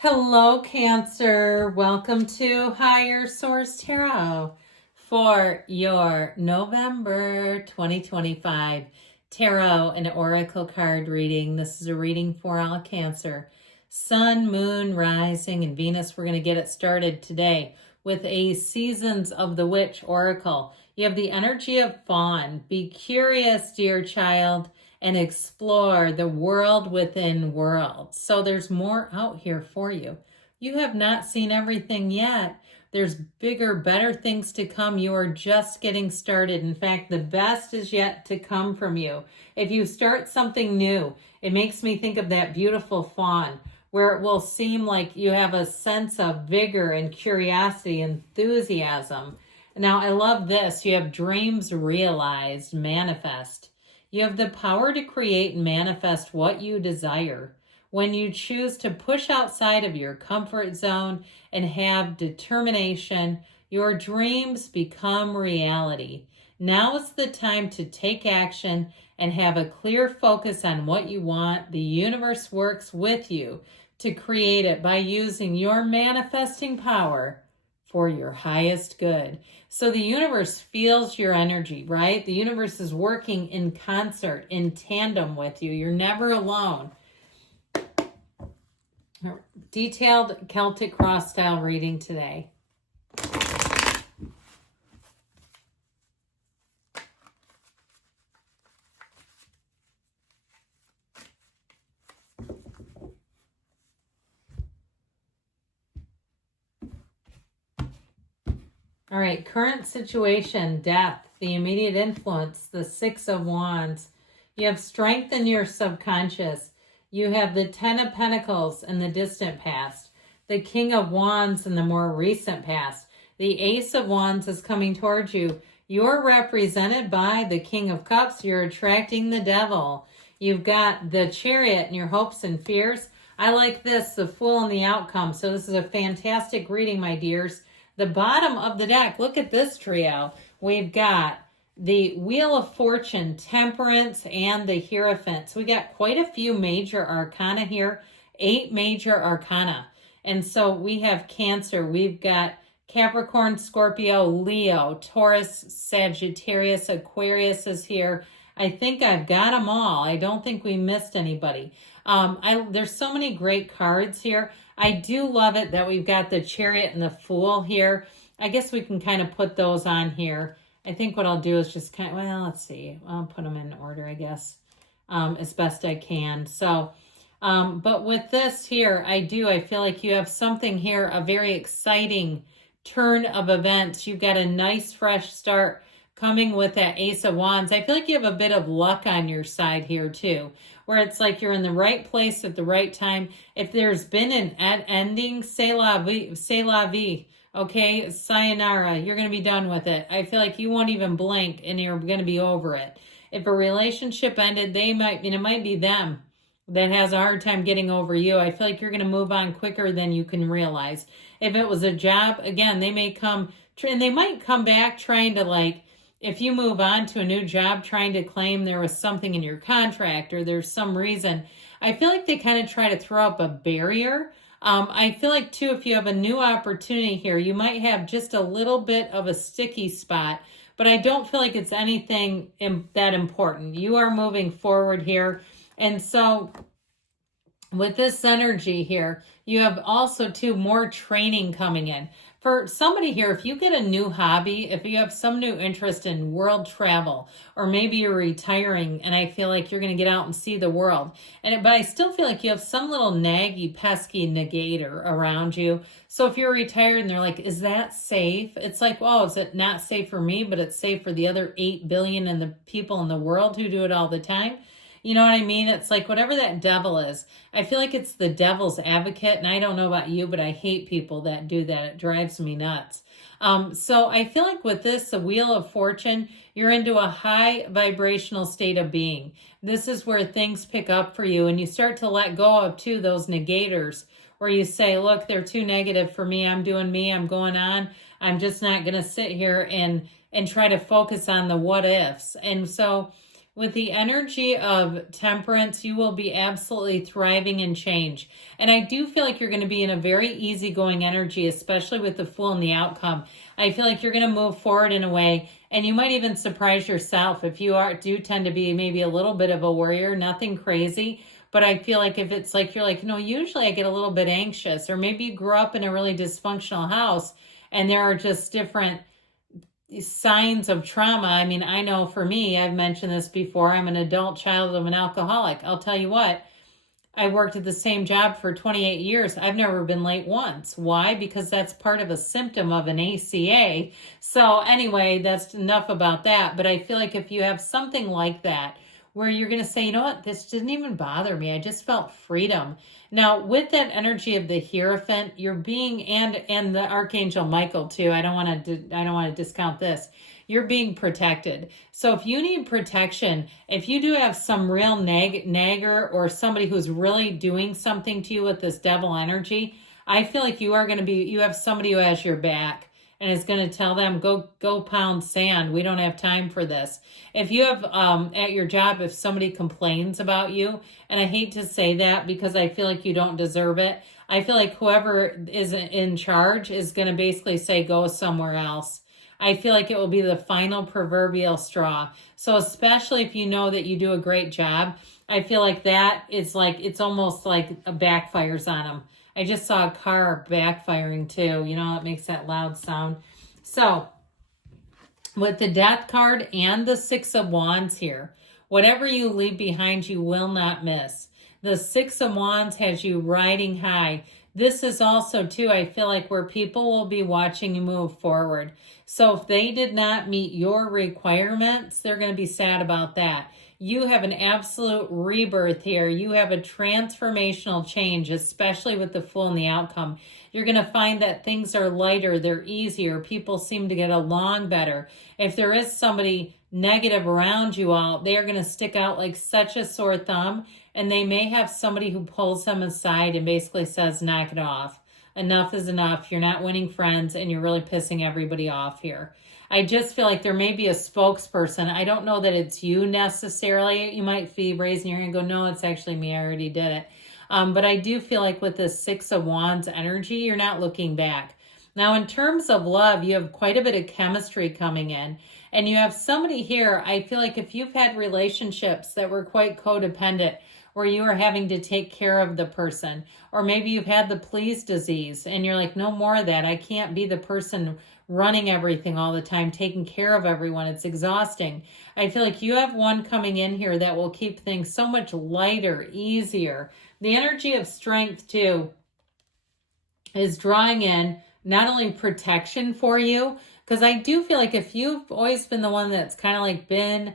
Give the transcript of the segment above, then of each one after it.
Hello, Cancer. Welcome to Higher Source Tarot for your November 2025 Tarot and Oracle card reading. This is a reading for all Cancer. Sun, Moon, Rising, and Venus. We're going to get it started today with a Seasons of the Witch Oracle. You have the energy of Fawn. Be curious, dear child, and explore the world within worlds. So there's more out here for you. You have not seen everything yet. There's bigger, better things to come. You are just getting started. In fact, the best is yet to come from you. If you start something new, it makes me think of that beautiful fawn, where it will seem like you have a sense of vigor and curiosity, enthusiasm. Now, I love this. You have dreams realized, manifest. You have the power to create and manifest what you desire. When you choose to push outside of your comfort zone and have determination, your dreams become reality. Now is the time to take action and have a clear focus on what you want. The universe works with you to create it by using your manifesting power for your highest good. So the universe feels your energy, right? The universe is working in concert, in tandem with you. You're never alone. Detailed Celtic cross style reading today. All right, current situation, death, the immediate influence, the Six of Wands. You have strength in your subconscious. You have the Ten of Pentacles in the distant past, the King of Wands in the more recent past. The Ace of Wands is coming towards you. You're represented by the King of Cups. You're attracting the devil. You've got the Chariot and your hopes and fears. I like this, the Fool and the outcome. So this is a fantastic reading, my dears. The bottom of the deck, look at this trio. We've got the Wheel of Fortune, Temperance, and the Hierophant. So we got quite a few major arcana here, 8 major arcana. And so we have Cancer, we've got Capricorn, Scorpio, Leo, Taurus, Sagittarius, Aquarius is here. I think I've got them all. I don't think we missed anybody. There's so many great cards here. I do love it that we've got the Chariot and the Fool here. I guess we can kind of put those on here. I think what I'll do is just kind of, well, let's see. I'll put them in order, I guess, as best I can. So, but with this here, I feel like you have something here, a very exciting turn of events. You've got a nice fresh start coming with that Ace of Wands. I feel like you have a bit of luck on your side here too, where it's like you're in the right place at the right time. If there's been an ending, c'est la vie, okay? Sayonara, you're going to be done with it. I feel like you won't even blink and you're going to be over it. If a relationship ended, it might be them that has a hard time getting over you. I feel like you're going to move on quicker than you can realize. If it was a job, again, they may come, and they might come back trying to if you move on to a new job trying to claim there was something in your contract or there's some reason, I feel like they kind of try to throw up a barrier. I feel like, too, if you have a new opportunity here, you might have just a little bit of a sticky spot, but I don't feel like it's anything that important. You are moving forward here. And so with this energy here, you have also, too, more training coming in. For somebody here, if you get a new hobby, if you have some new interest in world travel, or maybe you're retiring and I feel like you're going to get out and see the world, but I still feel like you have some little naggy, pesky negator around you. So if you're retired and they're like, is that safe? It's like, well, is it not safe for me, but it's safe for the other 8 billion and the people in the world who do it all the time? You know what I mean? It's like whatever that devil is. I feel like it's the devil's advocate, and I don't know about you, but I hate people that do that. It drives me nuts. So I feel like with this, the Wheel of Fortune, you're into a high vibrational state of being. This is where things pick up for you, and you start to let go of, too, those negators, where you say, look, they're too negative for me. I'm doing me. I'm going on. I'm just not going to sit here and try to focus on the what ifs. And so with the energy of Temperance, you will be absolutely thriving in change. And I do feel like you're going to be in a very easygoing energy, especially with the Fool and the outcome. I feel like you're going to move forward in a way, and you might even surprise yourself if you do tend to be maybe a little bit of a worrier, nothing crazy. But I feel like if it's like, you're like, usually I get a little bit anxious, or maybe you grew up in a really dysfunctional house and there are just different signs of trauma. I mean, I know for me, I've mentioned this before, I'm an adult child of an alcoholic. I'll tell you what, I worked at the same job for 28 years. I've never been late once. Why? Because that's part of a symptom of an ACA. So anyway, that's enough about that. But I feel like if you have something like that, where you're going to say, this didn't even bother me. I just felt freedom. Now, with that energy of the Hierophant, you're being, and the Archangel Michael too. I don't want to discount this. You're being protected. So if you need protection, if you do have some real nagger or somebody who's really doing something to you with this devil energy, I feel like you have somebody who has your back and is going to tell them, go pound sand. We don't have time for this. If you have, at your job, if somebody complains about you, and I hate to say that because I feel like you don't deserve it, I feel like whoever is in charge is going to basically say, go somewhere else. I feel like it will be the final proverbial straw. So especially if you know that you do a great job, I feel like that is like, it's almost like a backfires on them. I just saw a car backfiring too. It makes that loud sound. So with the Death card and the Six of Wands here, whatever you leave behind, you will not miss. The Six of Wands has you riding high. This is also too, I feel like, where people will be watching you move forward. So if they did not meet your requirements, they're going to be sad about that. You have an absolute rebirth here. You have a transformational change, especially with the Fool and the outcome. You're going to find that things are lighter, they're easier, people seem to get along better. If there is somebody negative around you all, they are going to stick out like such a sore thumb, and they may have somebody who pulls them aside and basically says, knock it off. Enough is enough. You're not winning friends, and you're really pissing everybody off here. I just feel like there may be a spokesperson. I don't know that it's you necessarily. You might be raising your hand and go, no, it's actually me. I already did it. But I do feel like with this Six of Wands energy, you're not looking back. Now, in terms of love, you have quite a bit of chemistry coming in. And you have somebody here, I feel like if you've had relationships that were quite codependent, where you are having to take care of the person, or maybe you've had the please disease and you're like, no more of that. I can't be the person running everything all the time, taking care of everyone. It's exhausting. I feel like you have one coming in here that will keep things so much lighter, easier. The energy of strength too is drawing in not only protection for you, because I do feel like if you've always been the one that's kind of like been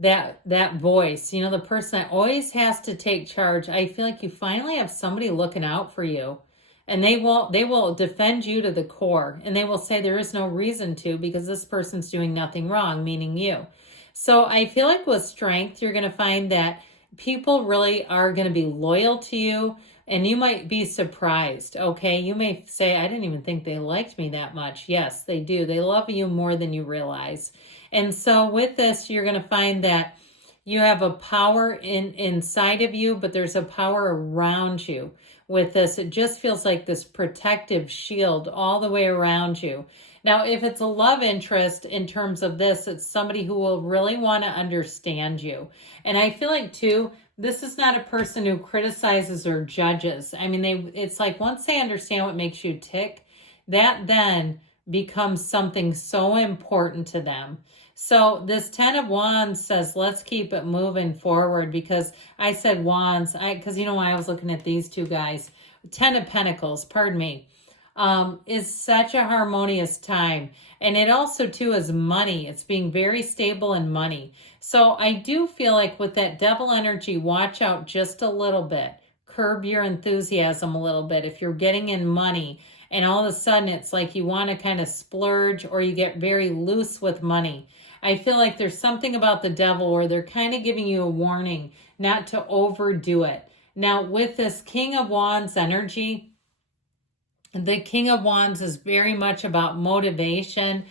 that voice, the person that always has to take charge, I feel like you finally have somebody looking out for you, and they will defend you to the core, and they will say there is no reason to, because this person's doing nothing wrong, meaning you. So I feel like with strength, you're going to find that people really are going to be loyal to you, and you might be surprised, okay? You may say, I didn't even think they liked me that much. Yes, they do. They love you more than you realize. And so with this, you're going to find that you have a power inside of you, but there's a power around you. With this, it just feels like this protective shield all the way around you. Now, if it's a love interest in terms of this, it's somebody who will really want to understand you. And I feel like, too, this is not a person who criticizes or judges. I mean, it's like once they understand what makes you tick, that then becomes something so important to them. So this 10 of Wands says, let's keep it moving forward, because I said Wands, because you know why I was looking at these two guys. 10 of Pentacles, pardon me, is such a harmonious time. And it also, too, is money. It's being very stable in money. So I do feel like with that devil energy, watch out just a little bit. Curb your enthusiasm a little bit. If you're getting in money and all of a sudden it's like you want to kind of splurge, or you get very loose with money, I feel like there's something about the devil where they're kind of giving you a warning not to overdo it. Now, with this King of Wands energy, the King of Wands is very much about motivation.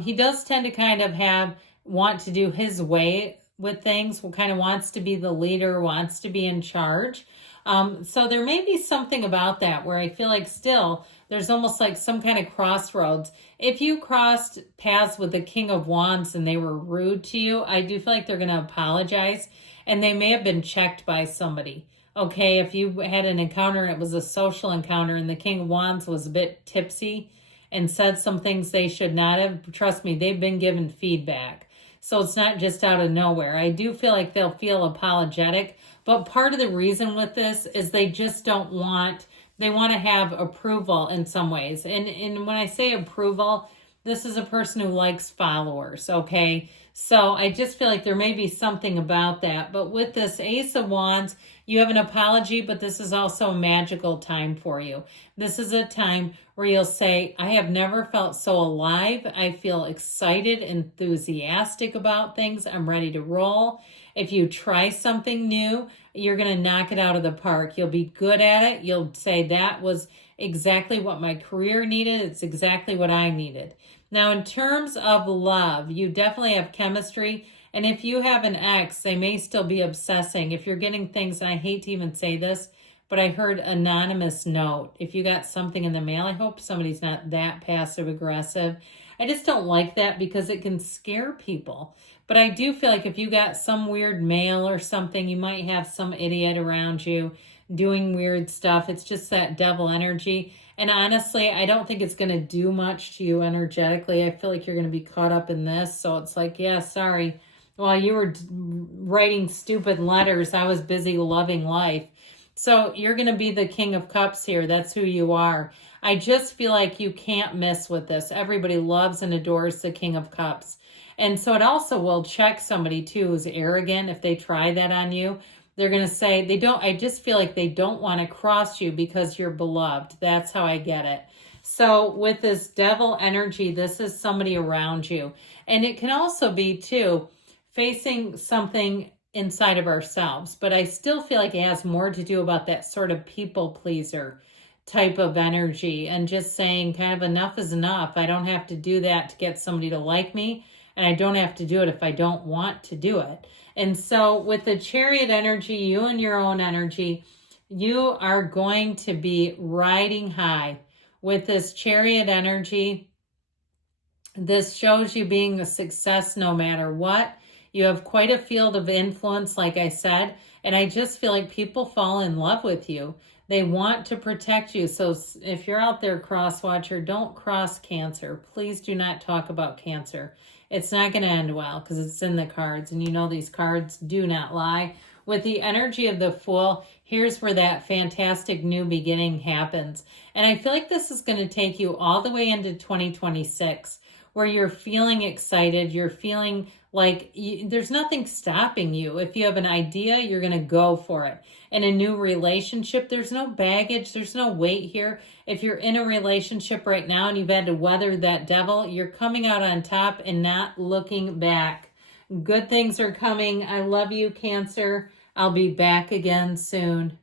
He does tend to kind of want to do his way with things, kind of wants to be the leader, wants to be in charge. So there may be something about that where I feel like still there's almost like some kind of crossroads. If you crossed paths with the King of Wands and they were rude to you, I do feel like they're going to apologize, and they may have been checked by somebody. Okay, if you had an encounter, it was a social encounter, and the King of Wands was a bit tipsy and said some things they should not have, trust me, they've been given feedback. So it's not just out of nowhere. I do feel like they'll feel apologetic, but part of the reason with this is they just don't want, they want to have approval in some ways. And when I say approval, this is a person who likes followers, okay? So I just feel like there may be something about that. But with this Ace of Wands, you have an apology, but this is also a magical time for you. This is a time where you'll say, I have never felt so alive. I feel excited, enthusiastic about things. I'm ready to roll. If you try something new, you're going to knock it out of the park. You'll be good at it. You'll say, that was exactly what my career needed. It's exactly what I needed. Now, in terms of love, you definitely have chemistry. And if you have an ex, they may still be obsessing. If you're getting things, and I hate to even say this, but I heard anonymous note. If you got something in the mail, I hope somebody's not that passive aggressive. I just don't like that because it can scare people. But I do feel like if you got some weird mail or something, you might have some idiot around you doing weird stuff. It's just that devil energy. And honestly, I don't think it's going to do much to you energetically. I feel like you're going to be caught up in this. So it's like, yeah, sorry. While you were writing stupid letters, I was busy loving life. So you're going to be the King of Cups here. That's who you are. I just feel like you can't miss with this. Everybody loves and adores the King of Cups. And so it also will check somebody too who's arrogant. If they try that on you, they're going to say they don't, I just feel like they don't want to cross you because you're beloved. That's how I get it. So with this devil energy, this is somebody around you. And it can also be too, facing something inside of ourselves. But I still feel like it has more to do about that sort of people pleaser type of energy and just saying kind of enough is enough. I don't have to do that to get somebody to like me. And I don't have to do it if I don't want to do it. And so with the Chariot energy, you and your own energy, you are going to be riding high with this Chariot energy. This shows you being a success no matter what. You have quite a field of influence, like I said, and I just feel like people fall in love with you. They want to protect you. So if you're out there, cross watcher, don't cross Cancer. Please do not talk about Cancer. It's not going to end well because it's in the cards, and you know these cards do not lie. With the energy of the Fool, here's where that fantastic new beginning happens. And I feel like this is going to take you all the way into 2026, where you're feeling excited, you're feeling like there's nothing stopping you. If you have an idea, you're going to go for it. In a new relationship, there's no baggage, there's no weight here. If you're in a relationship right now and you've had to weather that devil, you're coming out on top and not looking back. Good things are coming. I love you, Cancer. I'll be back again soon.